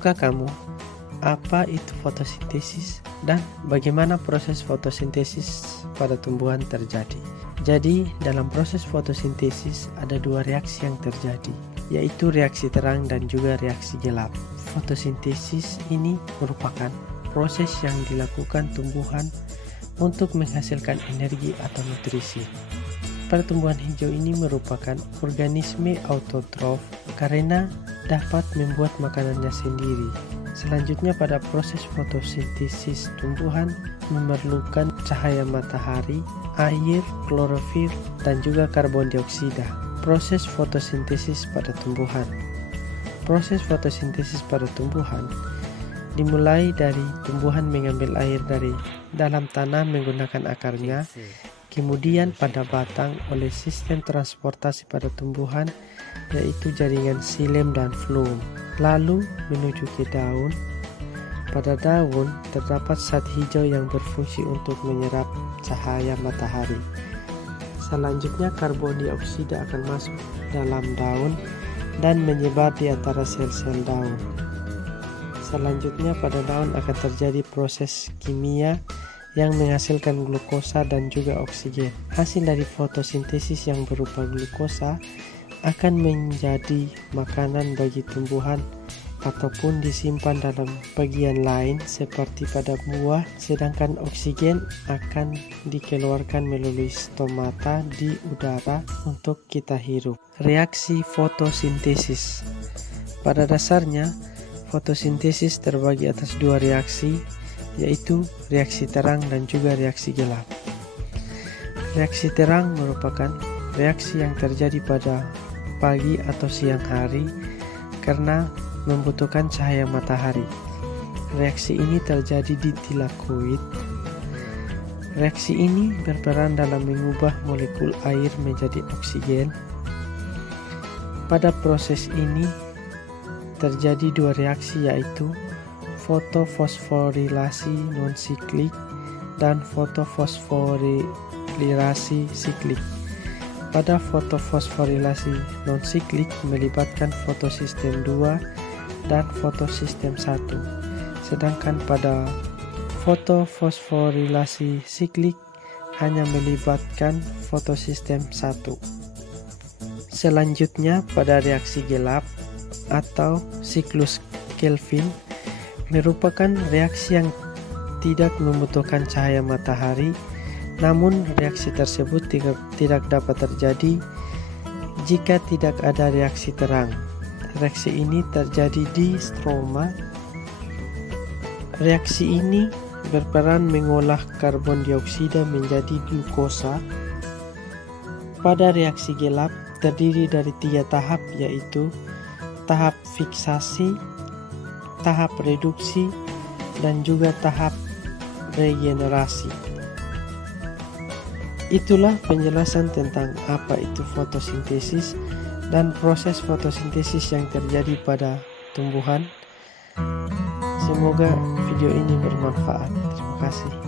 Tahukah kamu apa itu fotosintesis dan bagaimana proses fotosintesis pada tumbuhan terjadi? Jadi, dalam proses fotosintesis ada dua reaksi yang terjadi, yaitu reaksi terang dan juga reaksi gelap. Fotosintesis ini merupakan proses yang dilakukan tumbuhan untuk menghasilkan energi atau nutrisi. Pada tumbuhan hijau ini merupakan organisme autotrof karena dapat membuat makanannya sendiri. Selanjutnya, pada proses fotosintesis, tumbuhan memerlukan cahaya matahari, air, klorofil, dan juga karbon dioksida. Proses fotosintesis pada tumbuhan. Proses fotosintesis pada tumbuhan dimulai dari tumbuhan mengambil air dari dalam tanah menggunakan akarnya, kemudian pada batang oleh sistem transportasi pada tumbuhan, yaitu jaringan xilem dan floem, lalu menuju ke daun. Pada daun terdapat zat hijau yang berfungsi untuk menyerap cahaya matahari. Selanjutnya karbon dioksida akan masuk dalam daun dan menyebar di antara sel-sel daun. Selanjutnya pada daun akan terjadi proses kimia yang menghasilkan glukosa dan juga oksigen. Hasil dari fotosintesis yang berupa glukosa akan menjadi makanan bagi tumbuhan ataupun disimpan dalam bagian lain seperti pada buah, sedangkan oksigen akan dikeluarkan melalui stomata di udara untuk kita hirup. Reaksi fotosintesis. Pada dasarnya, fotosintesis terbagi atas dua reaksi, yaitu reaksi terang dan juga reaksi gelap. Reaksi terang merupakan reaksi yang terjadi pada pagi atau siang hari karena membutuhkan cahaya matahari. Reaksi ini terjadi di tilakoid. Reaksi ini berperan dalam mengubah molekul air menjadi oksigen. Pada proses ini terjadi dua reaksi, yaitu fotofosforilasi non-siklik dan fotofosforilasi siklik. Pada fotofosforilasi non-siklik melibatkan fotosistem 2 dan fotosistem 1. Sedangkan pada fotofosforilasi siklik hanya melibatkan fotosistem 1. Selanjutnya pada reaksi gelap atau siklus Kelvin merupakan reaksi yang tidak membutuhkan cahaya matahari, namun reaksi tersebut tidak dapat terjadi jika tidak ada reaksi terang. Reaksi ini terjadi di stroma. Reaksi ini berperan mengolah karbon dioksida menjadi glukosa. Pada reaksi gelap terdiri dari 3 tahap, yaitu tahap fiksasi, tahap reduksi, dan juga tahap regenerasi. Itulah penjelasan tentang apa itu fotosintesis dan proses fotosintesis yang terjadi pada tumbuhan. Semoga video ini bermanfaat. Terima kasih.